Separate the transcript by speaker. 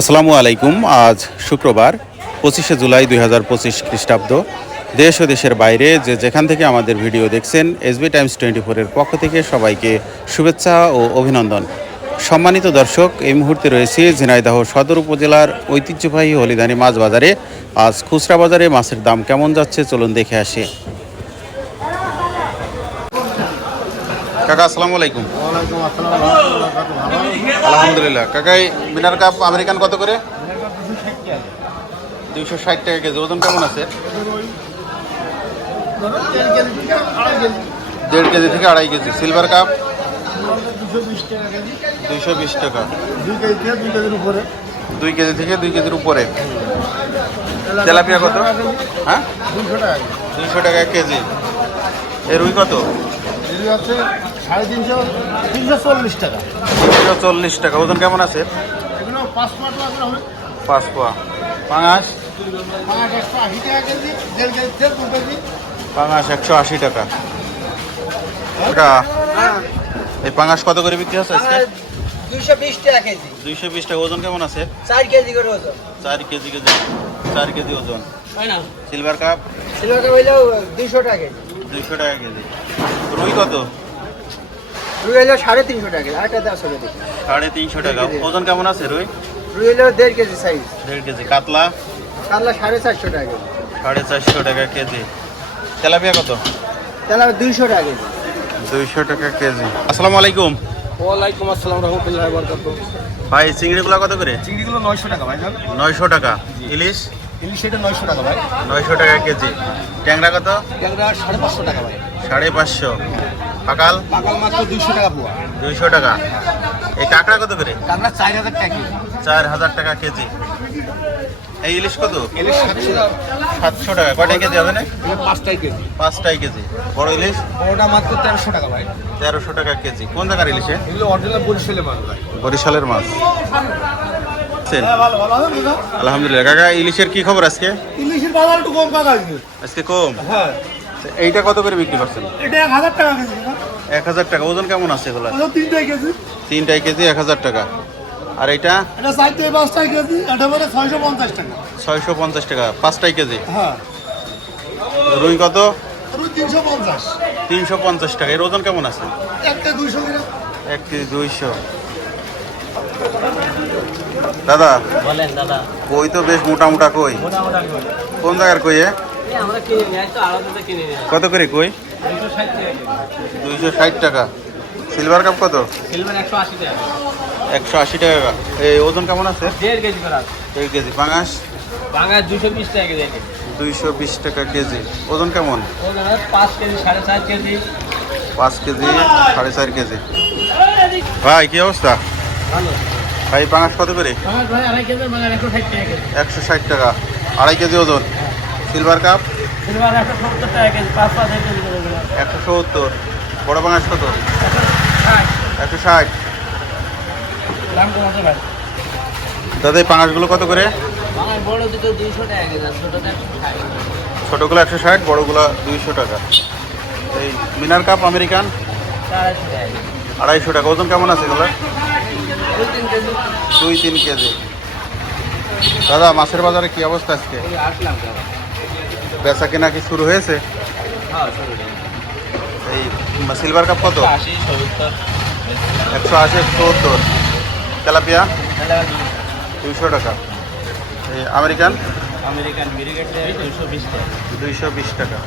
Speaker 1: আসসালামু আলাইকুম। আজ শুক্রবার, পঁচিশে জুলাই দুই হাজার পঁচিশ খ্রিস্টাব্দ। দেশ ও দেশের বাইরে যে যেখান থেকে আমাদের ভিডিও দেখছেন এসবি টাইমস টোয়েন্টি ফোরের পক্ষ থেকে সবাইকে শুভেচ্ছা ও অভিনন্দন। সম্মানিত দর্শক, এই মুহূর্তে রয়েছে ঝিনাইদহ সদর উপজেলার ঐতিহ্যবাহী হলিদানি মাছ বাজারে। আজ খুচরা বাজারে মাছের দাম কেমন যাচ্ছে, চলুন দেখে আসি। কাকা, আসসালামু আলাইকুম। আলহামদুলিল্লাহ। কাকাই, মিনার কাপ আমেরিকান কত করে? দুইশো ষাট টাকা কেজি। ওজন কেমন আছে?
Speaker 2: দেড় কেজি থেকে আড়াই কেজি।
Speaker 1: Silver cup? দুইশো বিশ টাকা।
Speaker 2: দুই কেজি থেকে দুই কেজির উপরে।
Speaker 1: তেলাপিয়া কত? হ্যাঁ?
Speaker 2: দুশো টাকা
Speaker 1: দুইশো টাকা কেজি। এর রুই কত?
Speaker 2: এগুলি হচ্ছে সাড়ে তিনশো তিনশো চল্লিশ টাকা।
Speaker 1: তিনশো চল্লিশ টাকা। ওজন কেমন আছে?
Speaker 2: এগুলো পাঁচ
Speaker 1: পোয়া পাঙাশ? পাঙাশ একশো আশি টাকা এটা এই পাঙাশ কত করে বিক্রি হচ্ছে আজকে?
Speaker 3: দুইশো বিশ টাকা কেজি।
Speaker 1: দুইশো বিশ ওজন কেমন আছে?
Speaker 3: চার কেজি করে ওজন।
Speaker 1: চার কেজি কেজি চার কেজি ওজন।
Speaker 3: তাই না?
Speaker 1: সিলভার কাপ
Speaker 3: হইলেও দুইশো টাকা কেজি।
Speaker 1: দুইশো টাকা কেজি। রুই কত?
Speaker 3: রুই সাড়ে তিনশো টাকা আরেকটা দেওয়া দেখি।
Speaker 1: সাড়ে তিনশো টাকা। ওজন কেমন আছে রুই?
Speaker 3: রুই হইলেও দেড় কেজি সাইজ
Speaker 1: দেড় কেজি। কাতলা?
Speaker 3: কাতলা সাড়ে চারশো টাকা
Speaker 1: সাড়ে চারশো টাকা কেজি। তেলাপিয়া কত?
Speaker 3: আবার দুইশো টাকা কেজি।
Speaker 1: দুইশো টাকা কেজি। আসসালামু আলাইকুম।
Speaker 2: ওয়ালাইকুম আসসালাম রহমতুল্লাহ বরকাত
Speaker 1: ভাই চিংড়িগুলো কত করে?
Speaker 2: চিংড়িগুলো নয়শো টাকা ভাই
Speaker 1: নয়শো টাকা। ইলিশ?
Speaker 2: ইলিশ এটা নয়শো টাকা ভাই।
Speaker 1: নয়শো টাকা কেজি। ট্যাংরা কত?
Speaker 2: ট্যাংরা সাড়ে পাঁচশো টাকা ভাই।
Speaker 1: সাড়ে পাঁচশো। পাকাল?
Speaker 2: পাকাল মাত্র দুইশো টাকা পোয়া।
Speaker 1: দুইশো টাকা। এই কাঁকড়া কত করে?
Speaker 2: কাঁকড়া চার হাজার টাকা
Speaker 1: চার হাজার টাকা কেজি। এই ইলিশ কত?
Speaker 2: ইলিশ সাতশো টাকা।
Speaker 1: কয়টা কেজি হবে না?
Speaker 2: পাঁচটাই কেজি।
Speaker 1: পাঁচটাই কেজি। বড় ইলিশ?
Speaker 2: বড়টা মাত্র তেরোশো টাকা ভাই।
Speaker 1: তেরোশো টাকা কেজি। কোন জায়গার ইলিশে
Speaker 2: এগুলো অরিজিনাল বরিশালে মাল ভাই।
Speaker 1: বরিশালের মাছ। আছেন?
Speaker 2: দাদা?
Speaker 1: আলহামদুলিল্লাহ। কাকা ইলিশের কি খবর আজকে?
Speaker 2: ইলিশের বাজার একটু কম কাকা আজকে।
Speaker 1: কম?
Speaker 2: হ্যাঁ।
Speaker 1: এইটা কত করে বিক্রি করছেন?
Speaker 2: এটা এক হাজার টাকা কেজি
Speaker 1: এক হাজার টাকা। ওজন কেমন আছে এগুলো
Speaker 2: তিনটাই কেজি।
Speaker 1: তিনটাই কেজি এক হাজার টাকা। আর এটা?
Speaker 2: এটা চারটে পাঁচটাই কেজি এটা মানে ছয়শো পঞ্চাশ টাকা।
Speaker 1: ছয়শো পঞ্চাশ টাকা পাঁচটাই কেজি?
Speaker 2: হ্যাঁ।
Speaker 1: রুই কত?
Speaker 2: রুই তিনশো পঞ্চাশ।
Speaker 1: তিনশো পঞ্চাশ টাকা। এর ওজন কেমন আছে?
Speaker 2: একটা দুইশো গ্রাম।
Speaker 1: এক কেজি দুইশো। দাদা
Speaker 3: বলেন দাদা।
Speaker 1: কই তো বেশ মোটা মোটা কই? কোন জায়গার কই এ? কত করে কই?
Speaker 3: দুইশো ষাট টাকা
Speaker 1: সিলভার কাপ কত?
Speaker 3: সিলভার একশো আশি টাকা
Speaker 1: একশো আশি টাকা এই ওজন কেমন আছে?
Speaker 3: দেড় কেজি
Speaker 1: এক কেজি। পাঙাশ?
Speaker 3: বাঙাল দুশো বিশ টাকা কেজি।
Speaker 1: দুইশো বিশ টাকা কেজি। ওজন কেমন?
Speaker 3: পাঁচ কেজি সাড়ে চার কেজি।
Speaker 1: পাঁচ কেজি সাড়ে চার কেজি। ভাই কি অবস্থা?
Speaker 3: ভালো।
Speaker 1: ভাই পাঙাশ কত করে?
Speaker 3: একশো ষাট টাকা
Speaker 1: আড়াই কেজি ওজন। সিলভার কাপ
Speaker 3: একশো সত্তর
Speaker 1: বড় পাঙাশ কত? একশো ষাট। দাদা এই পাঙাশগুলো কত করে? ছোটোগুলো একশো ষাট বড়োগুলো দুইশো টাকা। এই মিনার কাপ আমেরিকান
Speaker 3: আড়াইশো টাকা
Speaker 1: আড়াইশো টাকা। ওজন কেমন আছে এগুলো?
Speaker 3: দুই তিন কেজি।
Speaker 1: দাদা মাছের বাজারে কি অবস্থা আজকে? বেচা কেনা কি শুরু হয়েছে?
Speaker 3: হ্যাঁ
Speaker 1: এই সিলভার কাপ কত? একশো আশি সত্তর। তেলাপিয়া? দুইশো টাকা। এই আমেরিকান?
Speaker 3: আমেরিকান মিরিগেটে বিশ টাকা।
Speaker 1: দুইশো বিশ টাকা।